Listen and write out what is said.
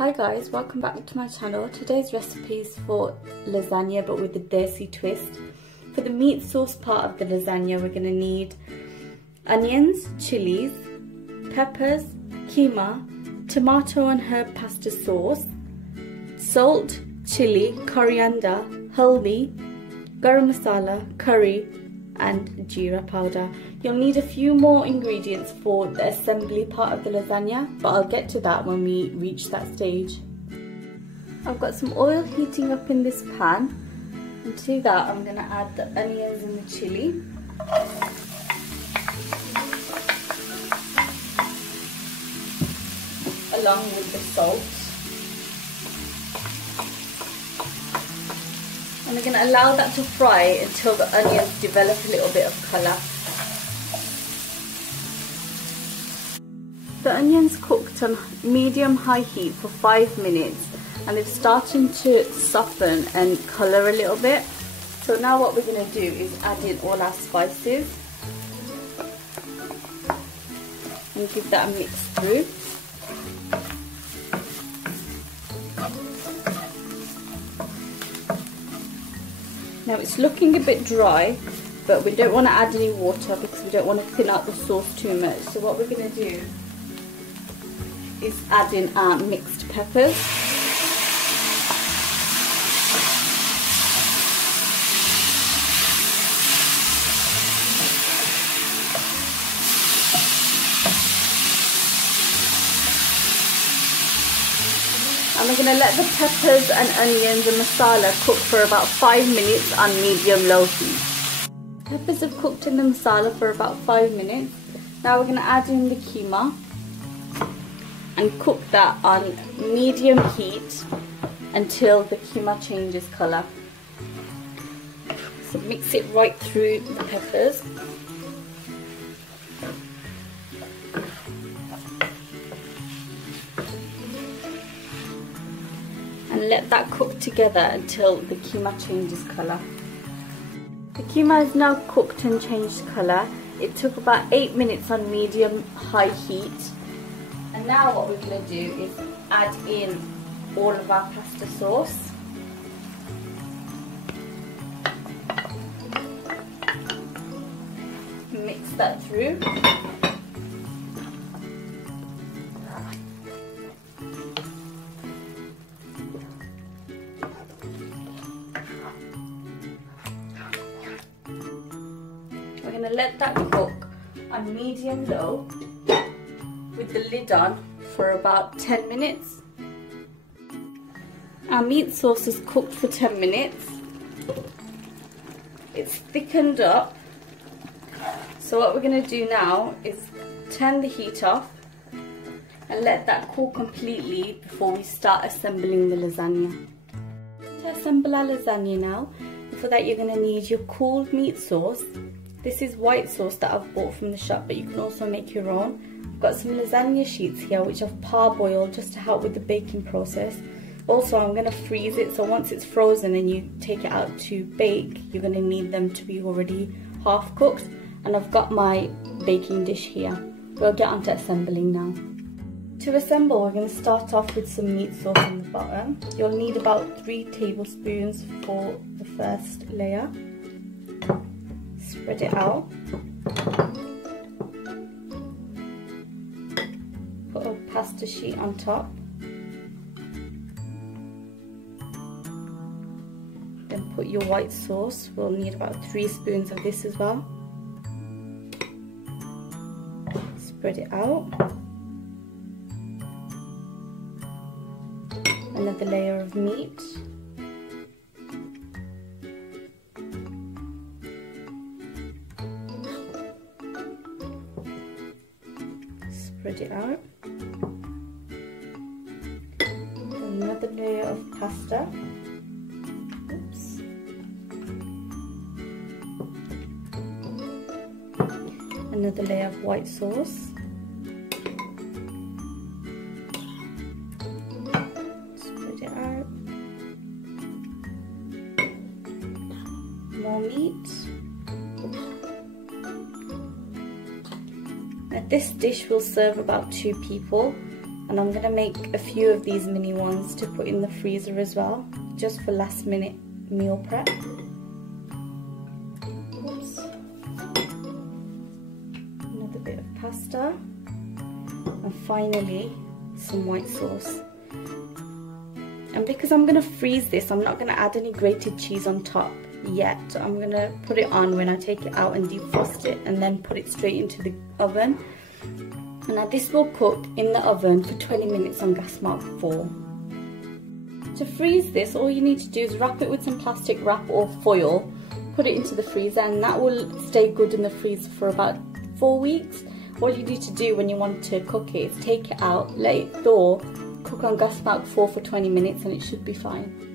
Hi guys, welcome back to my channel. Today's recipe is for lasagna but with a Desi twist. For the meat sauce part of the lasagna we're going to need onions, chillies, peppers, keema, tomato and herb pasta sauce, salt, chilli, coriander, haldi, garam masala, curry and jeera powder. You'll need a few more ingredients for the assembly part of the lasagna, but I'll get to that when we reach that stage. I've got some oil heating up in this pan, and to that I'm going to add the onions and the chilli. Along with the salt. And we're going to allow that to fry until the onions develop a little bit of colour. The onions cooked on medium-high heat for 5 minutes and they're starting to soften and colour a little bit. So now what we're going to do is add in all our spices and give that a mix through. Now it's looking a bit dry, but we don't want to add any water because we don't want to thin out the sauce too much. So what we're going to do is add in our mixed peppers. And we're going to let the peppers and onions and masala cook for about 5 minutes on medium-low heat. Peppers have cooked in the masala for about 5 minutes. Now we're going to add in the keema and cook that on medium heat until the keema changes colour. So mix it right through the peppers. And let that cook together until the keema changes colour. The keema is now cooked and changed colour. It took about 8 minutes on medium-high heat. And now what we're going to do is add in all of our pasta sauce. Mix that through. We're going to let that cook on medium-low with the lid on for about 10 minutes. Our meat sauce is cooked for 10 minutes. It's thickened up. So what we're going to do now is turn the heat off and let that cool completely before we start assembling the lasagna. To assemble our lasagna now, for that you're going to need your cooled meat sauce. This is white sauce that I've bought from the shop, but you can also make your own. I've got some lasagna sheets here which I've parboiled just to help with the baking process. Also I'm going to freeze it, so once it's frozen and you take it out to bake, you're going to need them to be already half cooked. And I've got my baking dish here. We'll get on to assembling now. To assemble, we're going to start off with some meat sauce on the bottom. You'll need about 3 tablespoons for the first layer. Spread it out. Put a pasta sheet on top. Then put your white sauce. We'll need about 3 spoons of this as well. Spread it out. Another layer of meat. Spread it out. Another layer of pasta. Oops. Another layer of white sauce. Spread it out. More meat. This dish will serve about 2 people. And I'm going to make a few of these mini ones to put in the freezer as well, just for last minute meal prep. Oops. Another bit of pasta. And finally, some white sauce. And because I'm going to freeze this, I'm not going to add any grated cheese on top yet. I'm going to put it on when I take it out and defrost it, and then put it straight into the oven. And now this will cook in the oven for 20 minutes on gas mark 4. To freeze this, all you need to do is wrap it with some plastic wrap or foil, put it into the freezer, and that will stay good in the freezer for about 4 weeks. All you need to do when you want to cook it is take it out, let it thaw, cook on gas mark 4 for 20 minutes, and it should be fine.